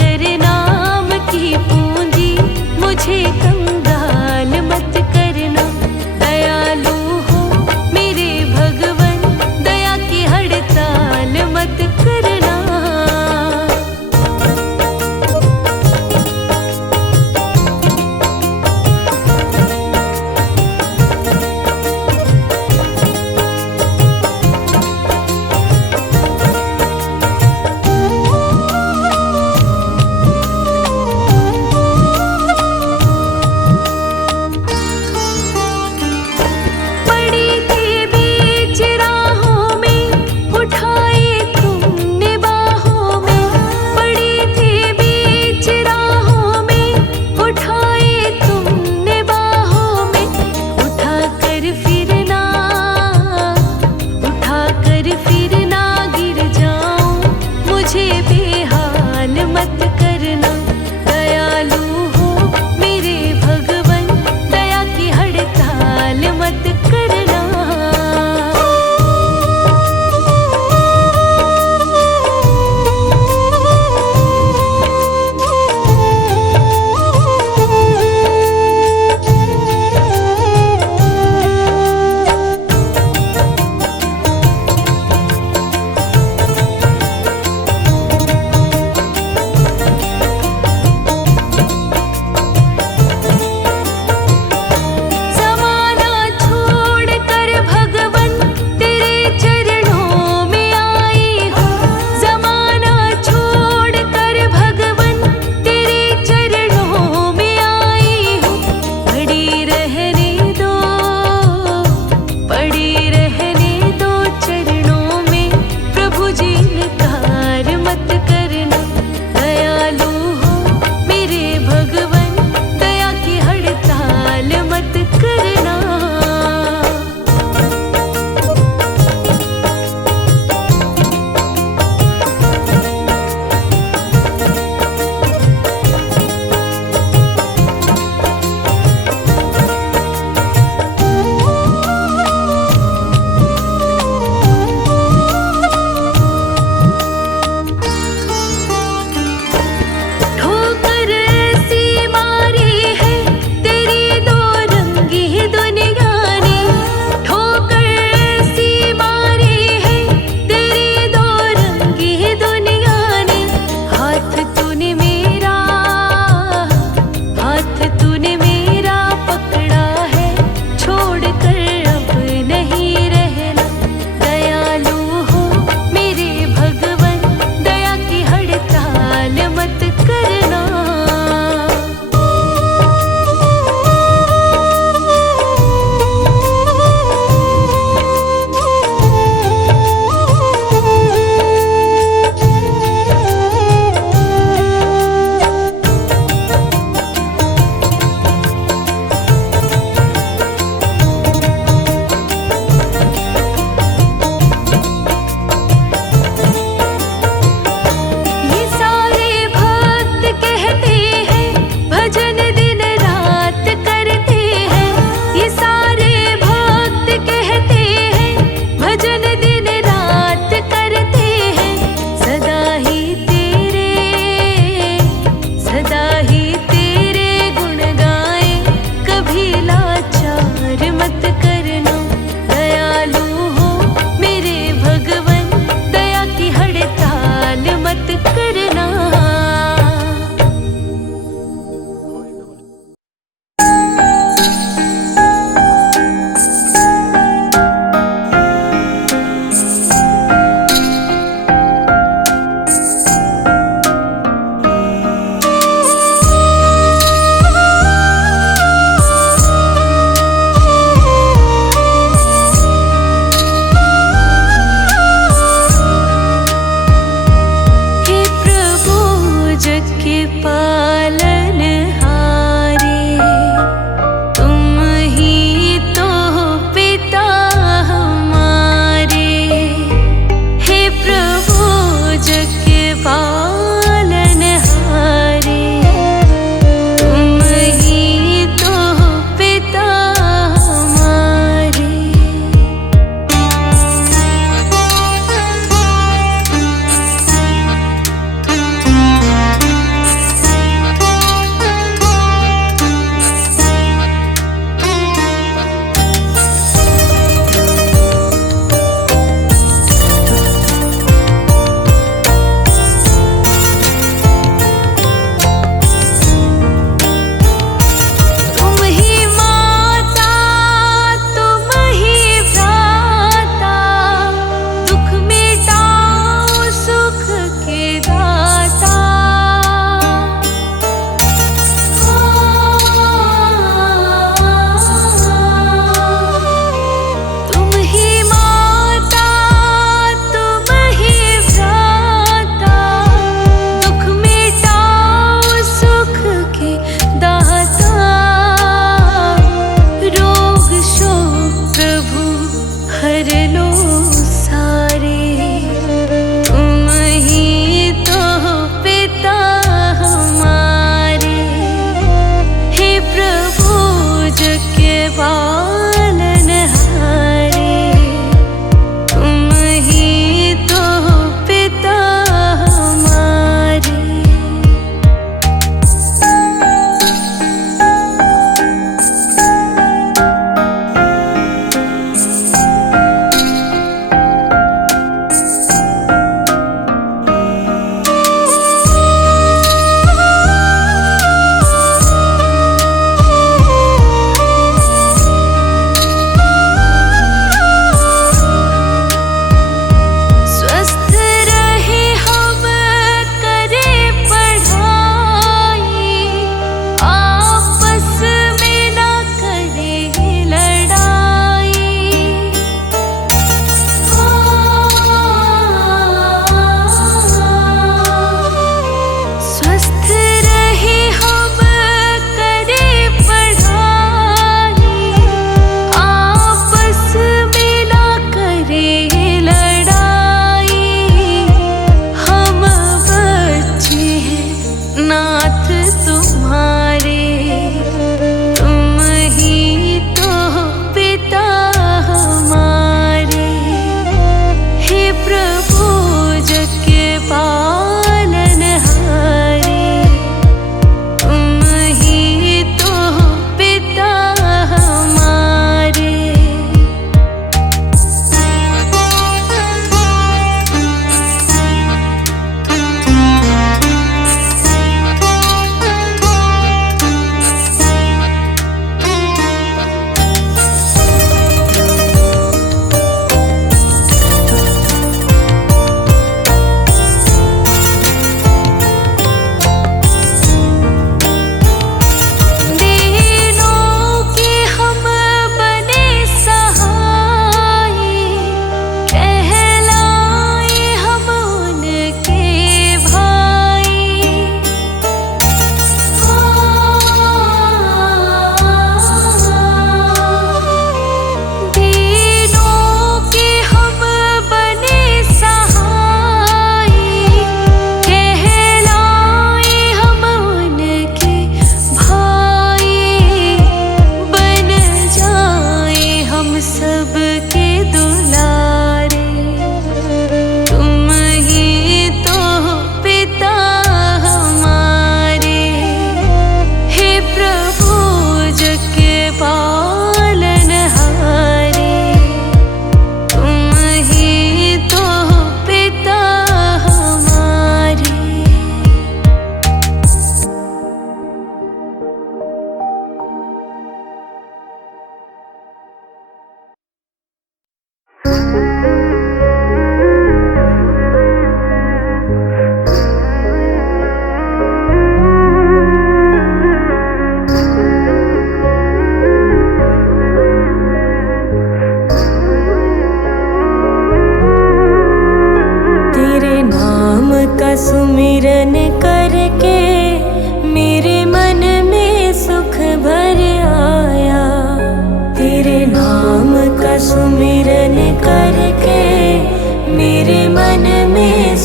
कर नाम की पूंजी, मुझे कंगाल मत करना। दयालु हो मेरे भगवन, दया की हड़ताल मत करना।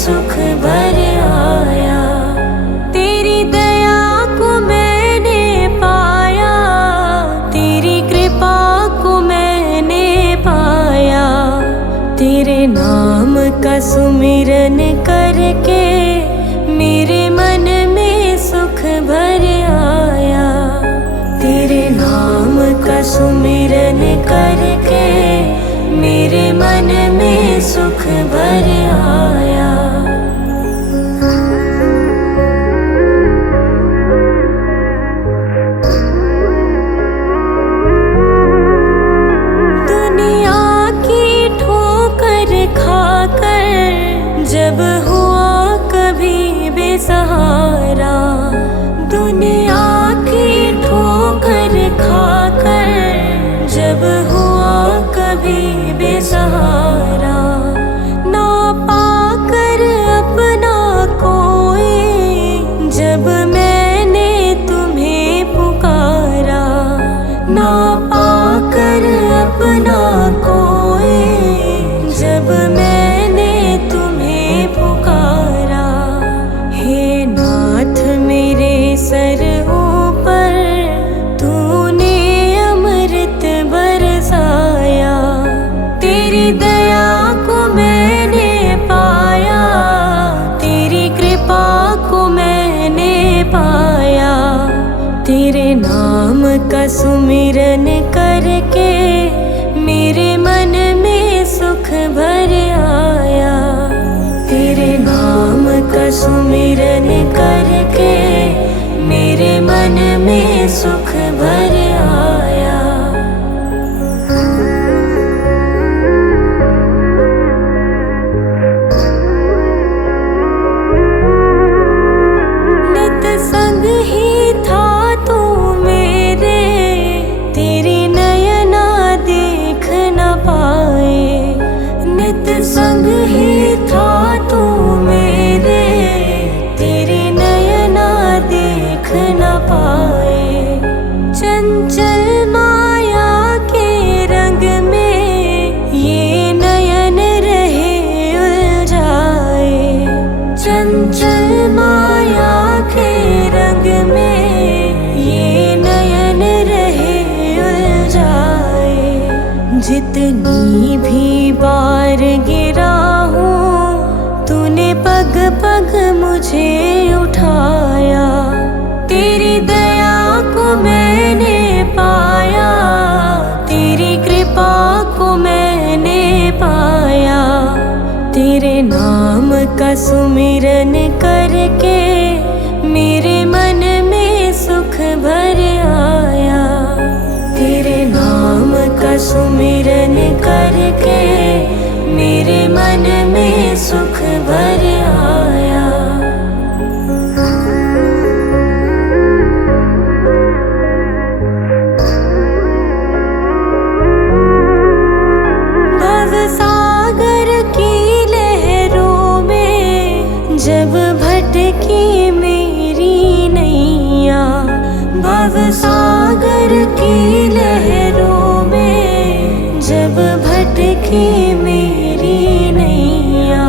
सुख भर आया। तेरी दया को मैंने पाया, तेरी कृपा को मैंने पाया। तेरे नाम का सुमिरन करके मेरे मन में सुख भर आया। तेरे नाम का सुमिरन करके मेरे मन में सुख भर आया। दुनिया की ठोकर खाकर जब हुआ कभी बेसहारा, दुनिया की ठोकर खाकर जब हुआ कभी बेसहारा, ना पाकर अपना कोई जब मैंने तुम्हें पुकारा, ना पाकर अपना कोई जब मैंने तुम्हें पुकारा। हे नाथ मेरे सर ऊपर तूने अमृत बरसाया। तेरी दया को मैंने पाया, तेरी कृपा को मैंने पाया। तेरे नाम का सुमिरन करके मेरे मन में सुख भर आया। तेरे नाम का सुमिरन करके मेरे मन में सुख भर आया। नित संग ही था तू मेरे, तेरी नयना देख न पाए। नित संग ही था तू मेरे, तेरी नयना देख न पाए। चंचल माया के रंग में ये नयन रहे उलझाए। चंचल माया के रंग में ये नयन रहे उलझाए। जितनी भी बार गिरा हूँ तूने पग पग मुझे उठाया। तेरी दया को मैंने पाया, तेरी कृपा को मैंने पाया। तेरे नाम का सुमिरन करके मेरे मन में सुख भर आया। तेरे नाम का सुमिरन करके मेरे मन में सुख भर आया। भवसागर की लहरों में जब भटकी मेरी नैया, भवसागर की लहरों में जब भटकी मेरी नैया।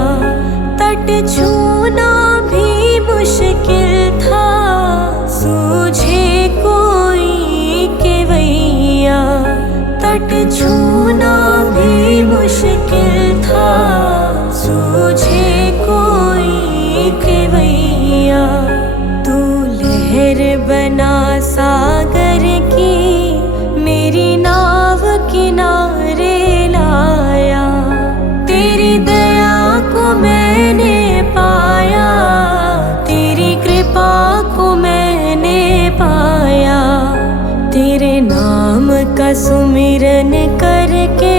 तट छूना भी मुश्किल था, सूझे कोई केवैया। तट छूना भी मुश्किल था, सूझे कोई केवैया। तू लहर बना सागर की मेरी नाव किनारे लाया। तेरी दया को मैंने पाया, तेरी कृपा को मैंने पाया। तेरे नाम का सुमिरन करके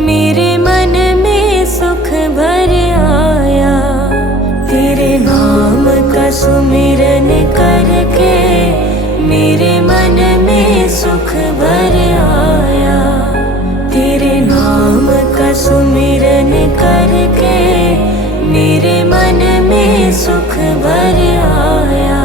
मेरे मन में सुख भर आया। तेरे नाम का सुमिरन करके मेरे मन में सुख भर आया। तेरे नाम का सुमिरन करके मेरे मन में सुख भर आया।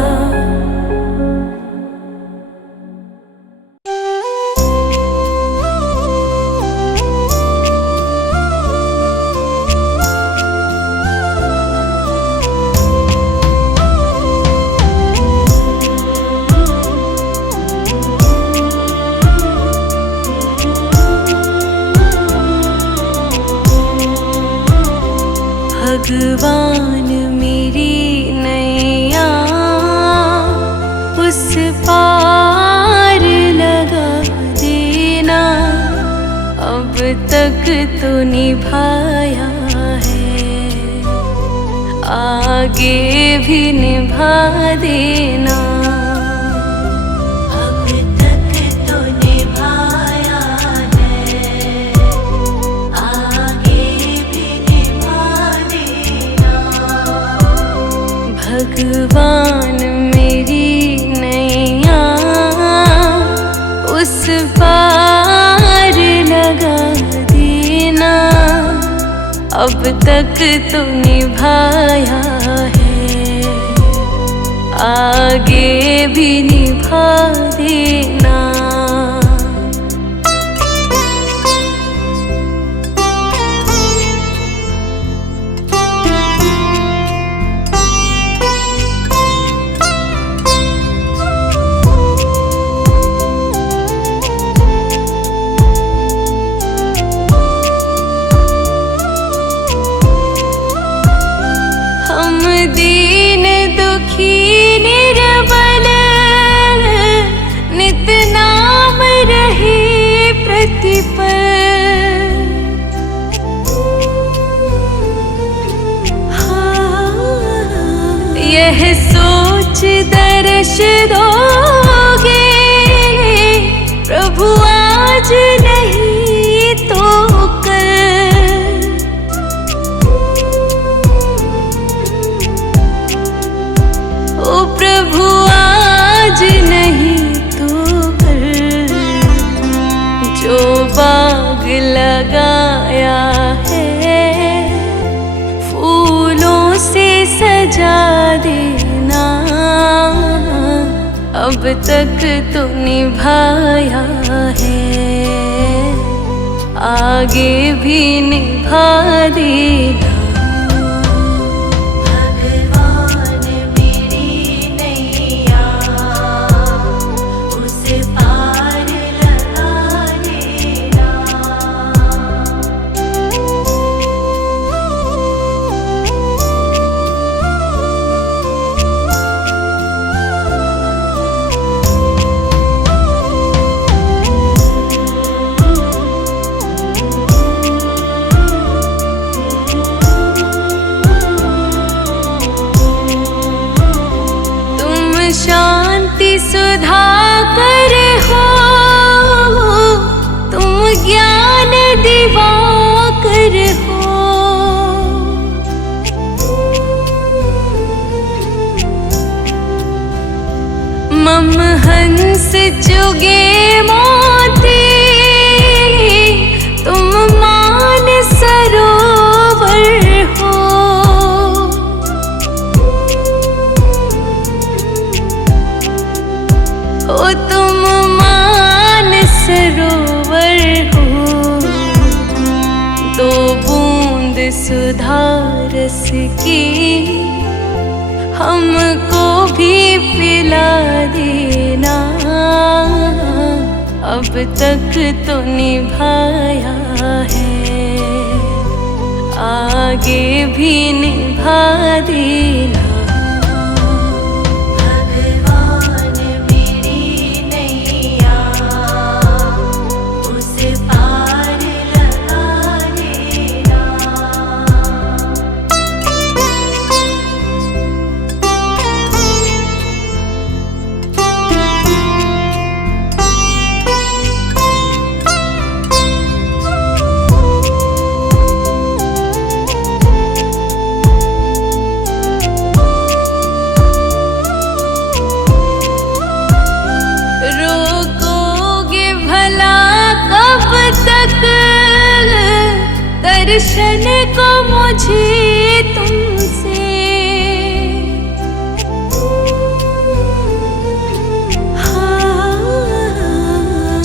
भगवान मेरी नैया उस पार लगा देना, अब तक तो निभाया है, आगे भी निभा देना। अब तक तो निभाया है, आगे भी निभा देना। भगवान मेरी नैया उस पार लगा देना, अब तक तो निभाया है, आगे भी निभा देना। दीन दुखी निर्बल नित नाम रहे प्रतिपल, यह सोच दर्श दोगे प्रभु आज नहीं तो कल। ओ प्रभु आज नहीं तो कल, जो बाग लगाया है फूलों से सजा देना, अब तक तो निभाया है, आगे भी निभा देना। शांति सुधाकर हो, तुम ज्ञान दिवाकर हो, मम हंस चुगे मोती, तुम मान सरोवर हो। ओ तुम मान सरोवर हो, दो बूंद सुधा रस की हमको भी पिला देना, अब तक तो निभाया है, आगे भी निभा देना। दर्शन को मुझे तुमसे,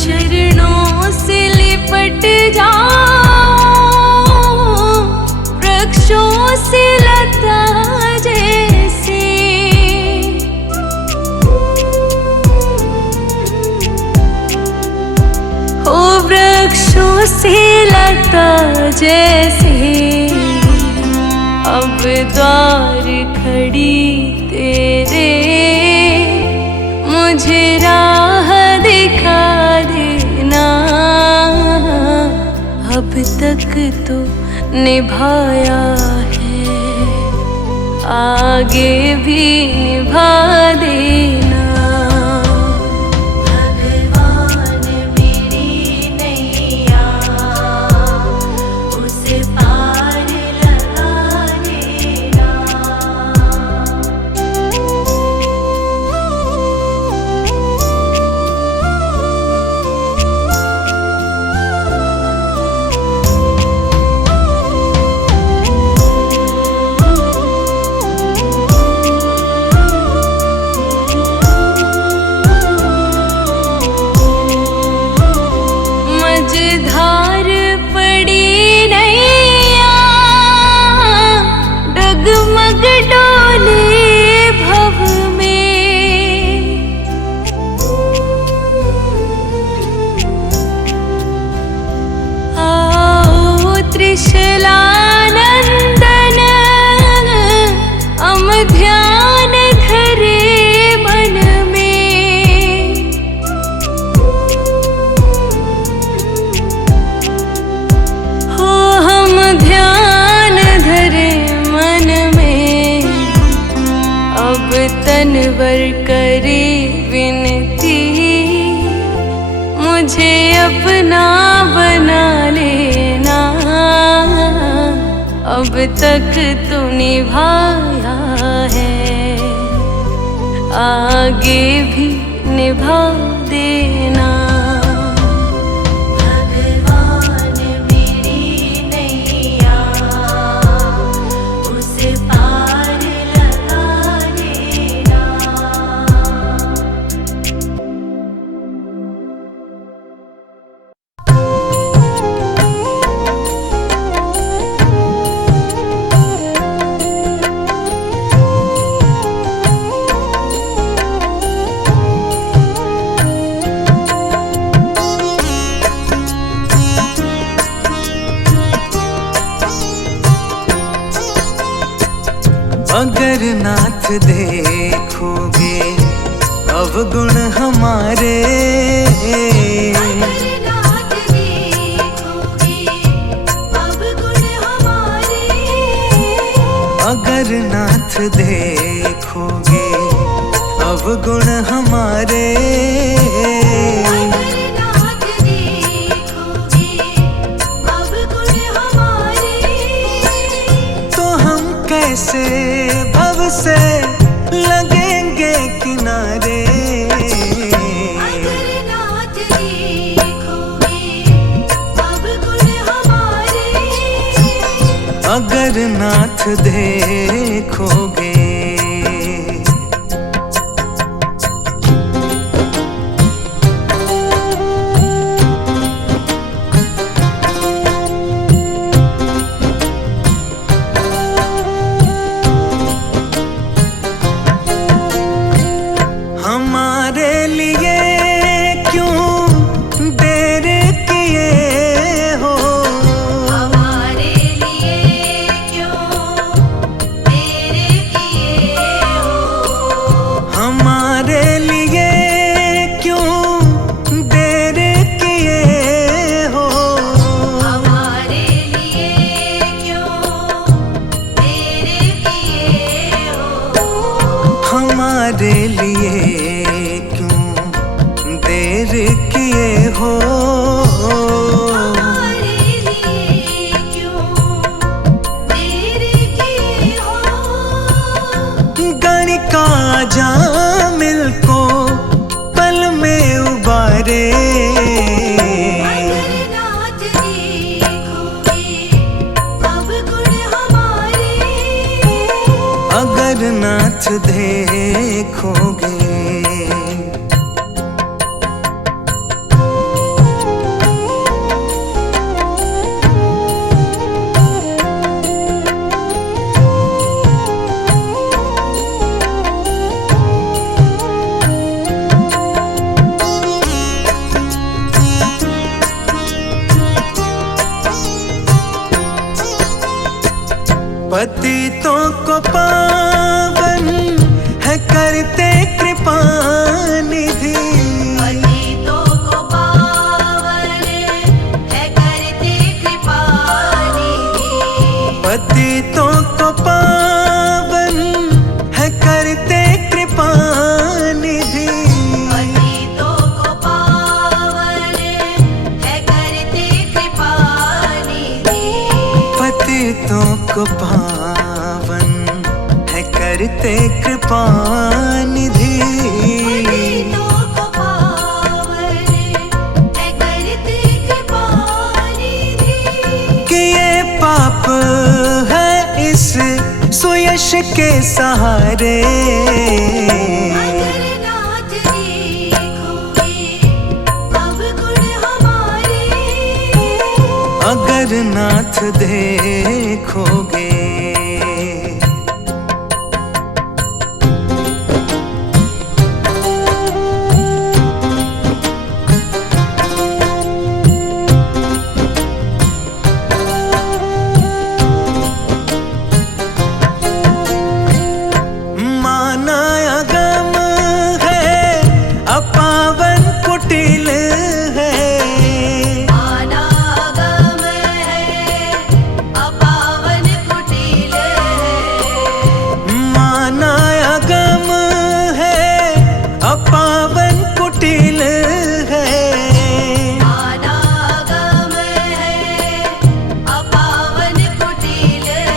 चरणों से लिपट जाओ वृक्षों से लता जैसे, ओ वृक्षों से लता जैसे, अब द्वार खड़ी तेरे, मुझे राह दिखा देना। अब तक तो निभाया है, आगे भी निभा देना। भगवान मेरी नैया उसे पार लगा देना। मझधार पड़ी नैया, डगमग डोले भव में। आओ त्रिशलानंदन, हम ध्यान धरे मन में। हो हम ध्यान धरे मन में, अब तनवर करे विनती। मुझे अपना बना लेना, अब तक तो निभाया है, आगे भी निभा देना। भगवान मेरी नैया उसे पार लगा देना। अगर नाथ देखोगे अवगुण हमारे, अगर नाथ देखोगे अवगुण हमारे। अगर नाथ देखोगे अवगुण हमारे, अगर नाथ देखोगे अवगुण हमारे। तो हम कैसे भव से लगेंगे किनारे। अगर नाथ देखोगे अवगुण हमारे। अगर नाथ देखोगे। हमारे लिए क्यों देर किए हो, हमारे लिए क्यों देर किए हो। हमारे लिए क्यों देर किए हो। हमारे लिए क्यों देर किए हो। हमारे लिए क्यों देर किए हो। हमारे लिए क्यों देर किए हो। गणिका जामिल को पल में उबारे। अगर नाथ देखोगे अवगुण हमारे। अगर नाथ देखोगे। पति को पावन है करते कृपा निधि। पतितों को पावन है करते कृपा निधि। पतितों को पावन है करते कृपा निधि। पतितों को पावन है करते कृपा निधि। पतितों को पावन है करते कृपा निधि। पतितों को पावन है करते कृपा निधि। कि ये पाप है इस सुयश के सहारे। अगर नाथ देखोगे अवगुण हमारे। अगर नाथ देखोगे। माना अगम है अपावन कुटिल है। अनागम है अपावन कुटिल है। माना अगम है अपावन कुटिल है। अनागम है अपावन कुटिल है।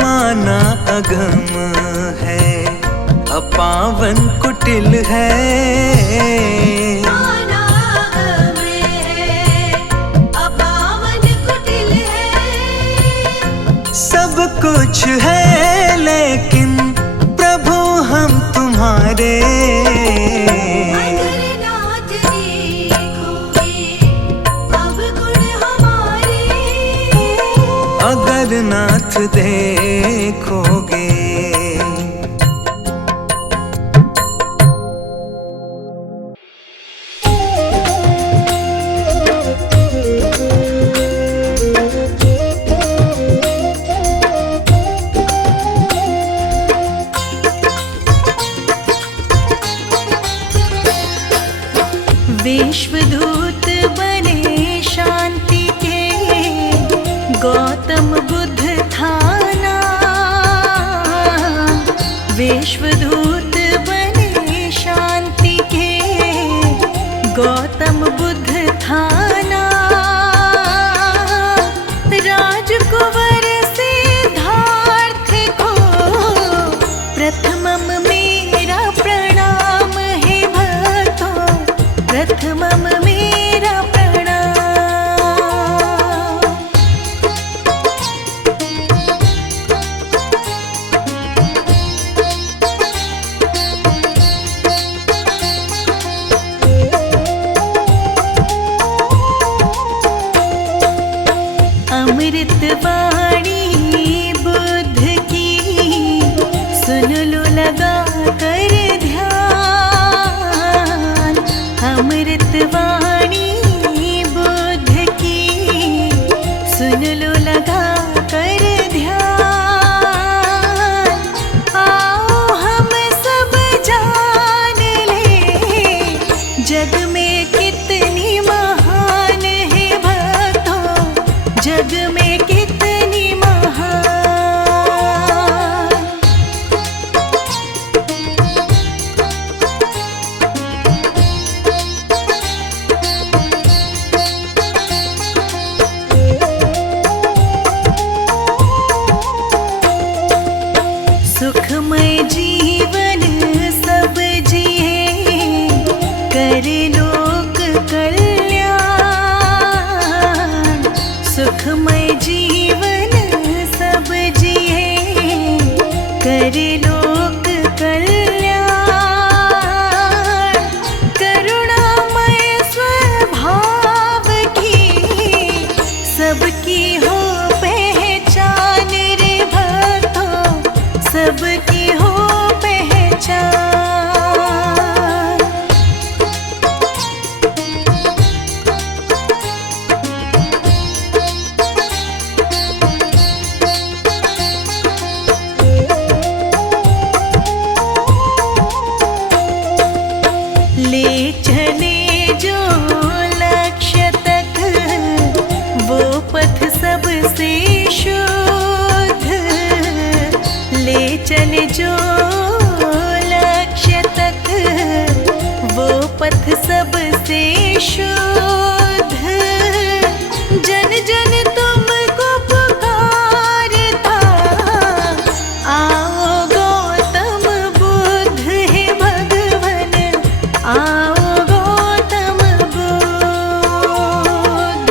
माना अगम है अपावन कुटिल है। अनागम है अपावन कुटिल है। सब कुछ है लेकिन प्रभु हम तुम्हारे। अगर नाथ देखोगे अवगुण हमारे। अगर नाथ देखोगे। विश्वदूत बने शांति के गौतम बुद्ध थाना। विश्वदूत बने शांति के गौतम बुद्ध थाना। राजकुंवर सिद्धार्थ को प्रथमम मेरा प्रणाम है भक्तों। प्रथमम मेरा प्रणाम। अमृत वाणी बुद्ध की सुन लो लगा कर ध्यान। अमृत वाणी बुद्ध की सुन लो लगा कर ध्यान। आओ हम सब जान ले जग में कितनी महान है भक्तों। जग में कितनी जो लक्ष्य तक वो पथ सबसे शुद्ध। जन जन तुमको पुकारता, आओ गौतम बुद्ध हे भगवन, आओ गौतम बुद्ध।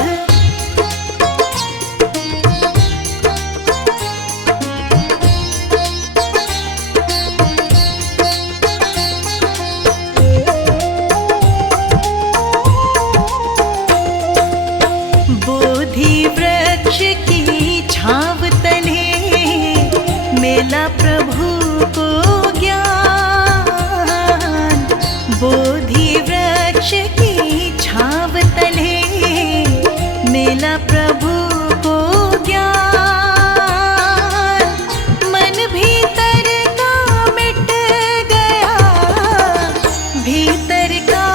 बोधि वृक्ष की छाव तले मेला प्रभु को ज्ञान। बोधि वृक्ष की छाव तले मेला प्रभु को ज्ञान। मन भीतर का मिट गया, भीतर का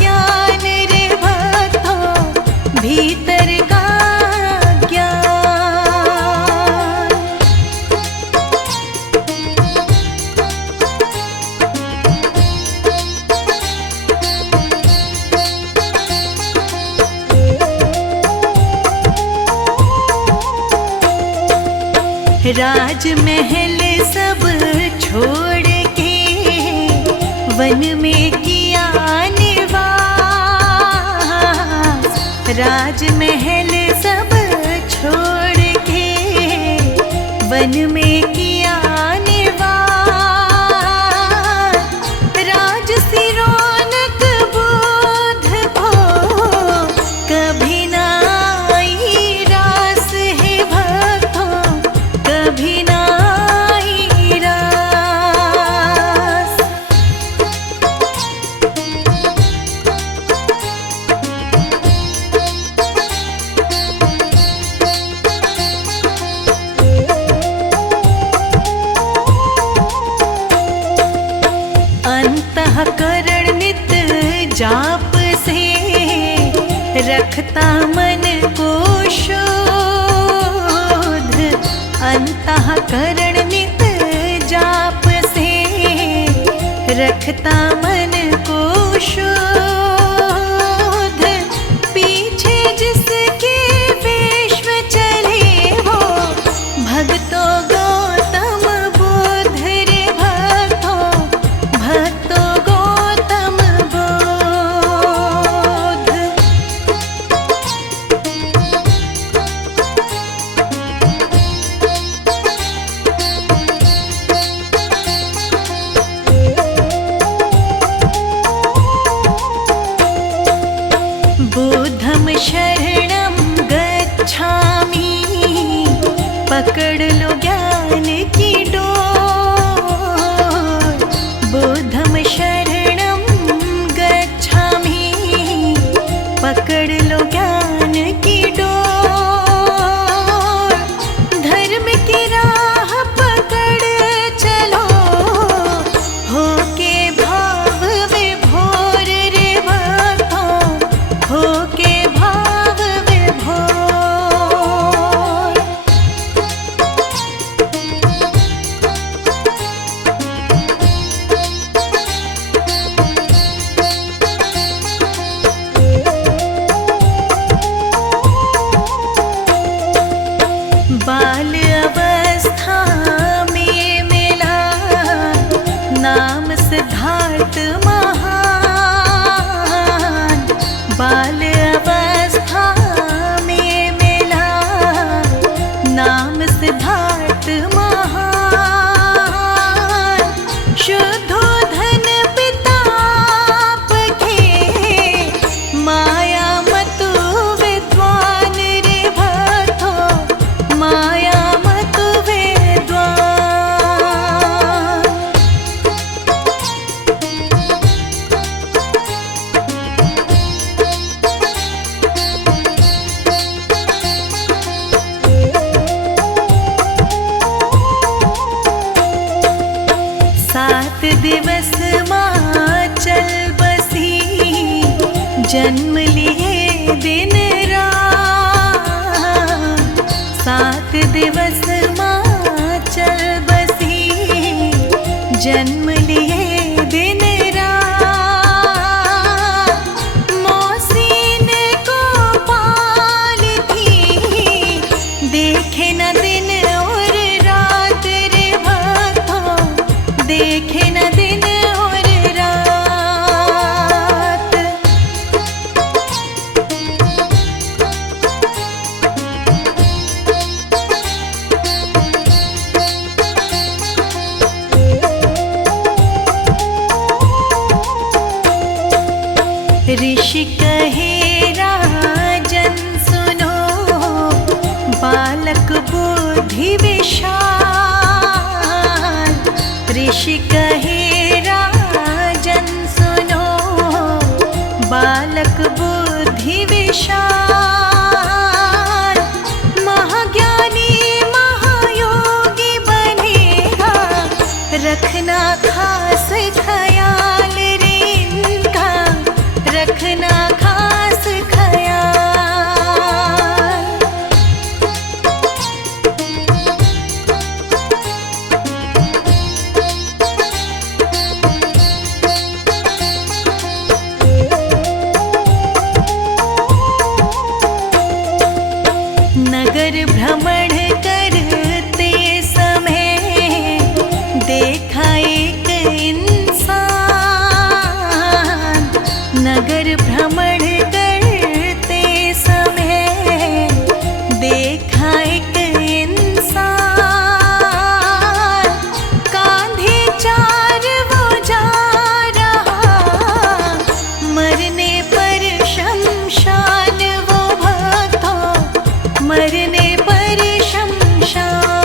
ज्ञान रे भक्तों, भीतर का ज्ञान। राजमहल सब छोड़ के वन में किया निवास। राजमहल सब छोड़ के वन में किया निवास। राजसी रौनक बुद्ध को कभी ना आई रास है भक्तों, कभी ना आई रास। अंतःकरण नित जाप से रखता मन को शुद्ध। अंतःकरण नित जाप से रखता मन को शुद्ध। पीछे जिसके विश्व चले वो भक्तों गौतम बुद्ध रे भक्तों, भक्तों गौतम बुद्ध। बुद्धं शरणं गच्छामि, पकड़ लो ज्ञान की डोर। बुद्धं शरणं गच्छामि, पकड़ लो ज्ञान की डोर। धर्म की राह पकड़ चलो, होके भाव विभोर रे भक्तों, होके भाव विभोर। बाल अवस्था में मिला नाम सिद्धार्थ महान। बाल अवस्था में मिला नाम सिद्धार्थ महान। शुद्धोधन पिता के माया मतु विद्वान रे भक्तों, माया मतु विद्वान। दिवस माँ चल बसी, जन्म लिए दिन रात। 7 दिवस माँ चल बसी, जन्म लिए दिन रात मौसीन को पालती, देखे न दिन और रात रे भक्तों, देखे न दिन और रात। ऋषि कहे राजन सुनो, बालक बुद्धि विशाल। ऋषि कहे राजन सुनो, बालक बुद्धि विशाल। महाज्ञानी महायोगी बनेगा, रखना खास ख्याल रे इनका, रखना खास ख्याल। नगर भ्रमण करते समय देखा एक इंसान। नगर भ्रमण करते समय देखा एक इंसान। कांधे चार वो जा रहा, मरने पर शमशान वो भक्तों, मरने पर शमशान।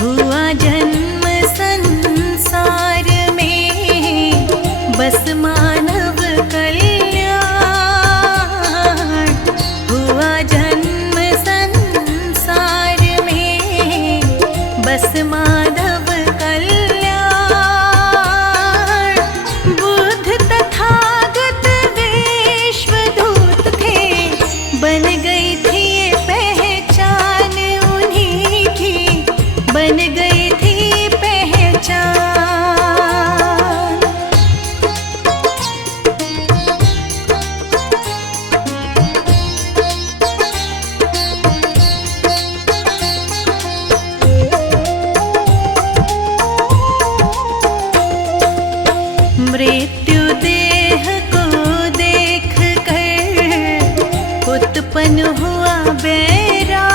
हुआ जन्म संसार में बस मानव कल्याण। हुआ जन्म संसार में बस माधव कल्याण। बुद्ध तथागत विश्वदूत थे, बन गई थी ये पहचान उन्हीं की, बन गई थी पहचान। मृत्यु देह को देख कर उत्पन्न हुआ बैराग।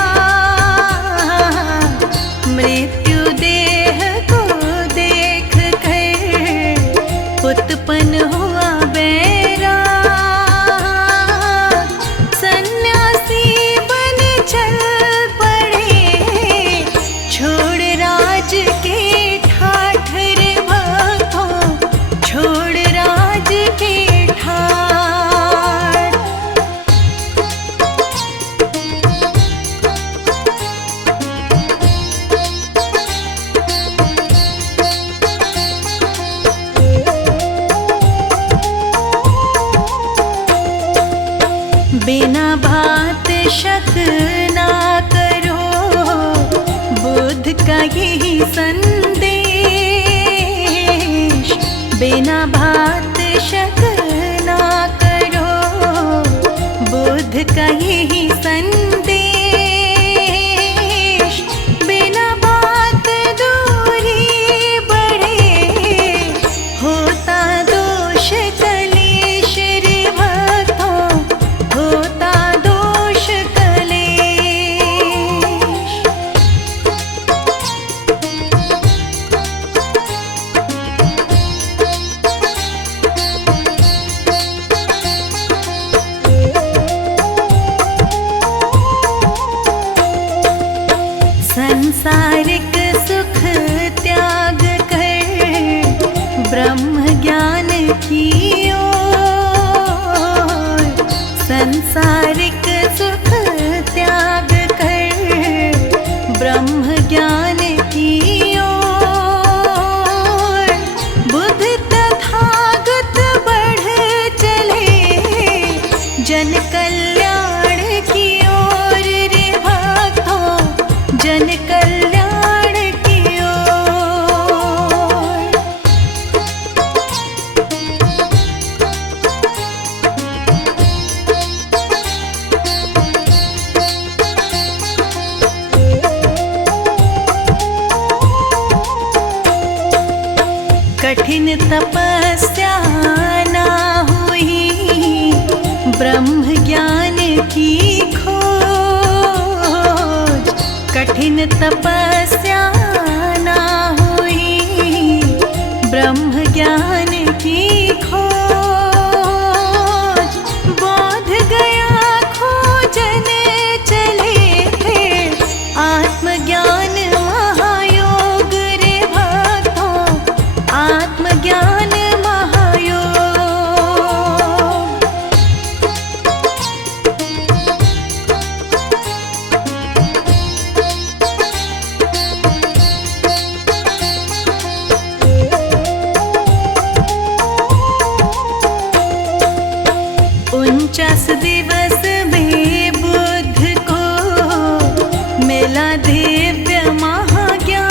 मृत्यु देह को देख कर उत्पन्न हुआ बैराग। सन्यासी बन चल पड़े, छोड़ राज के ठाठ रे भक्तों, छोड़ राज के ठाठ। बिना बात शक ना करो, बुद्ध का यही संदेश। बिना बात शक ना करो, बुद्ध का यही संदेश। बिना बात दूरी बढ़े, होता दोष कलेश रे भक्तों, होता दोष कलेश। कठिन तपस्या ना हुई, ब्रह्म ज्ञान की खोज। कठिन तपस्या ना हुई, ब्रह्म ज्ञान की खोज। बोध गया खोजन चले थे, आत्मज्ञान महायोग रे भक्तों, आत्मज्ञान महायोग। उनचास दिवस में बुद्ध को मिला दिव्य महाज्ञान।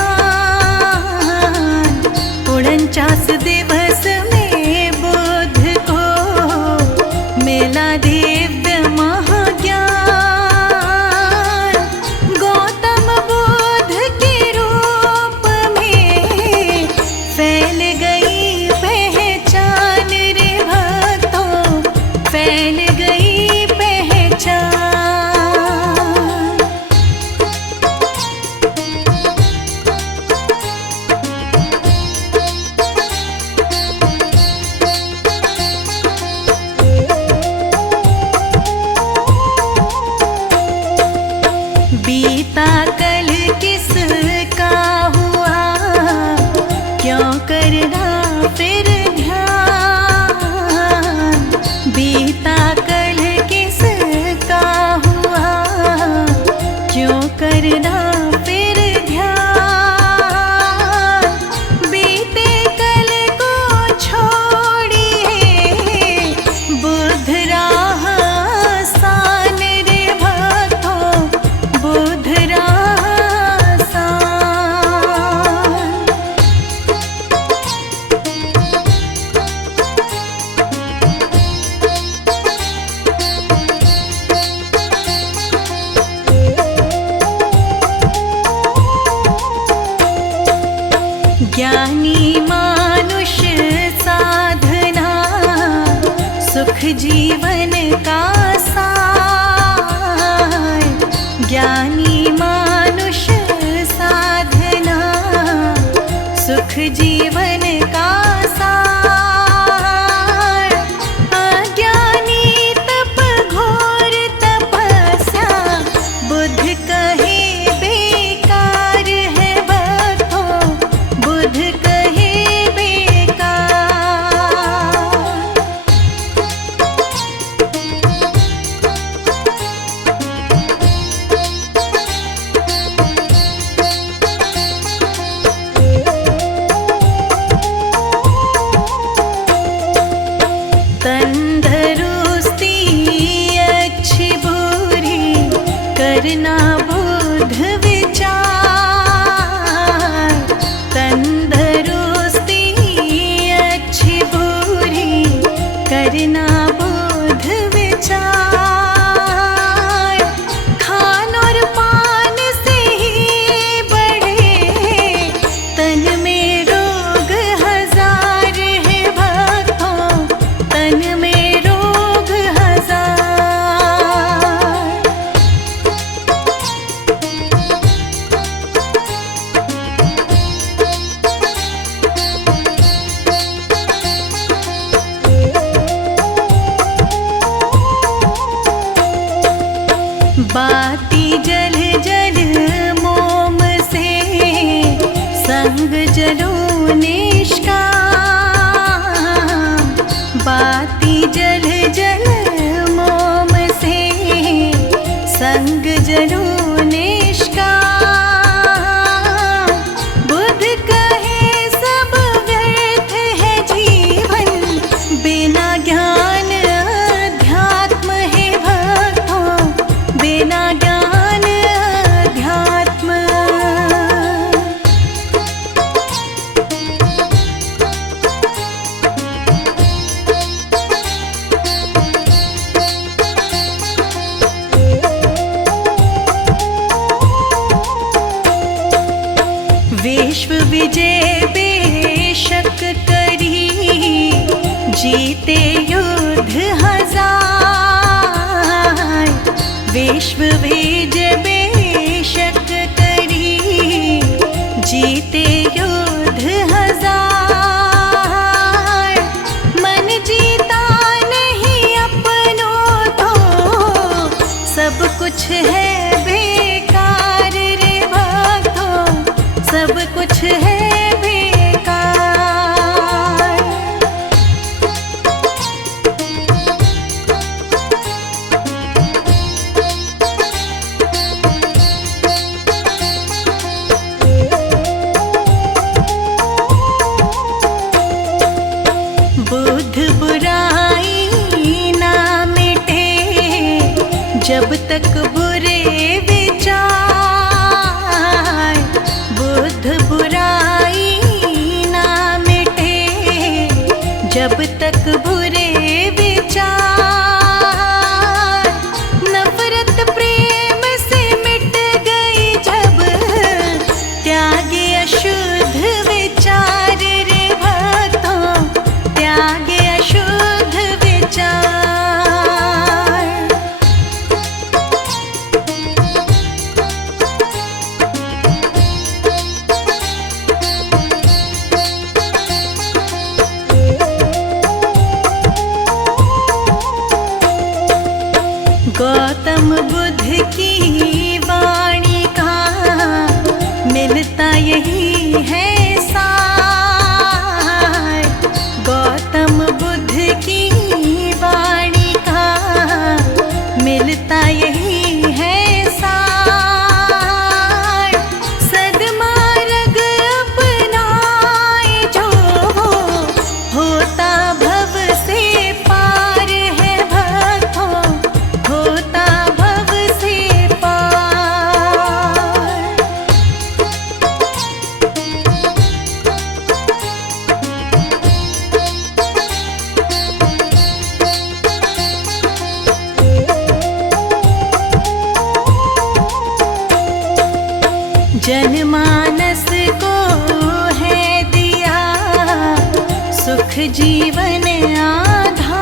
49 दिवस में बुद्ध को मिला दिव्य महाज्ञान। गौतम बुद्ध के रूप में फैल गई पहचान रे भक्तों, फैल गई पहचान। बीता कल किसका हुआ, क्यों करना फिर ध्यान। बीता कल किसका हुआ, क्यों करना फिर ध्यान। बीते कल को छोड़िए, बुद्ध राह आसान रे भक्तों, बुद्ध राह आसान। ज्ञानी मानुष साधना, सुख जीवन का सार। ज्ञानी मानुष साधना, सुख जीवन का सार। अज्ञानी तप घोर तपस्या, बुद्ध कहे बेकार है भक्तों, बुद्ध कहे बेकार। तंदरुस्ती अच्छी बुरी करना बुद्ध विचार। तंदरुस्ती अच्छी बुरी करना बुद्ध विचार। खान और पान से ही बढ़े, तन में रोग हजार है भक्तों, तन में रोग हजार। बाती जल जल मोम से, संग जलो निष्काम। बाती जल जल मोम से, संग जलो निष्काम। बुद्ध कहे सब व्यर्थ है जीवन, बिना ज्ञान अध्यात्म है भक्तों, बिना ज्ञान अध्यात्म। विश्व विजय बेशक करी, जीते युद्ध हजार। मन जीता नहीं अपनों तो सब कुछ है बेकार रे भक्तों, सब कुछ है बेकार। बुद्ध बुराई ना मिटे जब तक बुरे विचार। बुद्ध बुराई ना मिटे जब तक बुरे विचार। नफरत प्रेम से मिट गई जब त्यागे अशुद्ध विचार रे भक्तों, त्यागे अशुद्ध विचार। गौतम बुद्ध की वाणी का मिलता यही है सार। गौतम बुद्ध की वाणी का मिलता यही है सार। सद्मार्ग अपनाए जो होता भव से पार है भक्तों, होता भव से पार। जनमानस को है दिया सुख जीवन आधार।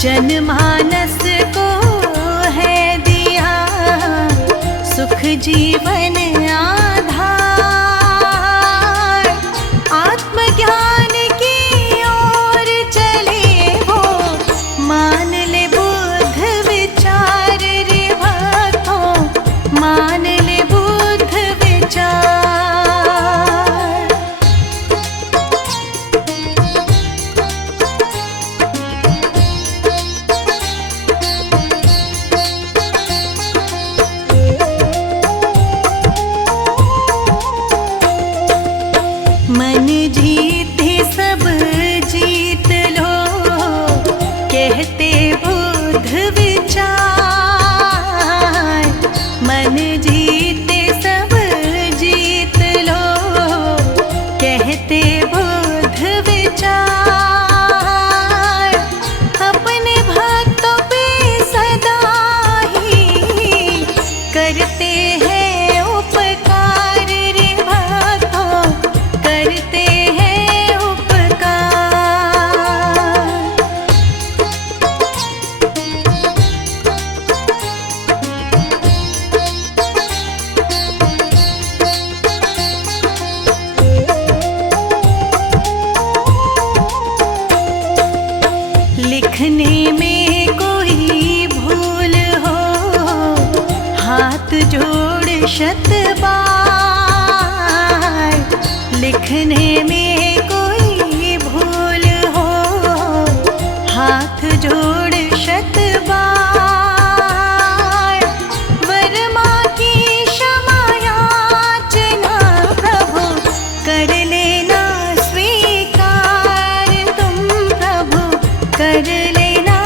जनमानस को है दिया सुख जीवन आधार। आत्मज्ञान की ओर चले वो मान ले बुद्ध विचार रे भक्तों, मान ले बुद्ध विचार। मन जीते सब जीत लो कहते बुद्ध विचार। मन जीते सब जीत लो कहते बुद्ध विचार। अपने भक्तों पे सदा ही करते हैं उपकार रे भक्तों, करते हैं उपकार। लिखने में कोई भूल हो हाथ जोड़ शत बार। लिखने में कोई भूल हो हाथ जोड़ शत बार। वर्मा की क्षमा याचना प्रभु कर लेना स्वीकार। तुम प्रभु कर लेना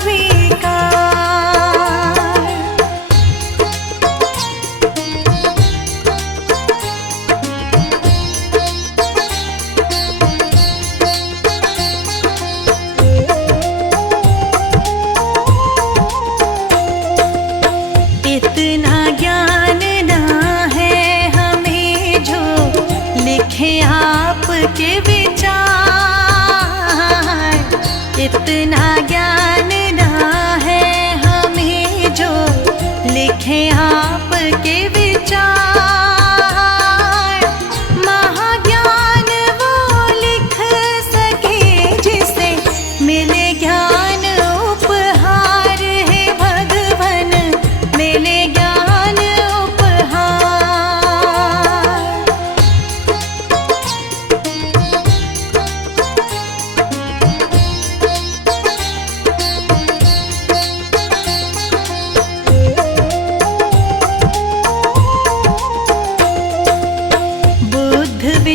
स्वीकार। इतना ज्ञान ना है हमें जो लिखे आपके विचार। इतना ज्ञान ना है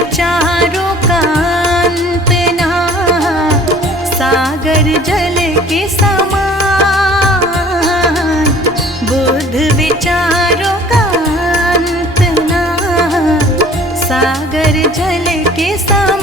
विचारों का अंत ना, सागर जल के समान। बुद्ध विचारों का अंत ना, सागर जल के समान।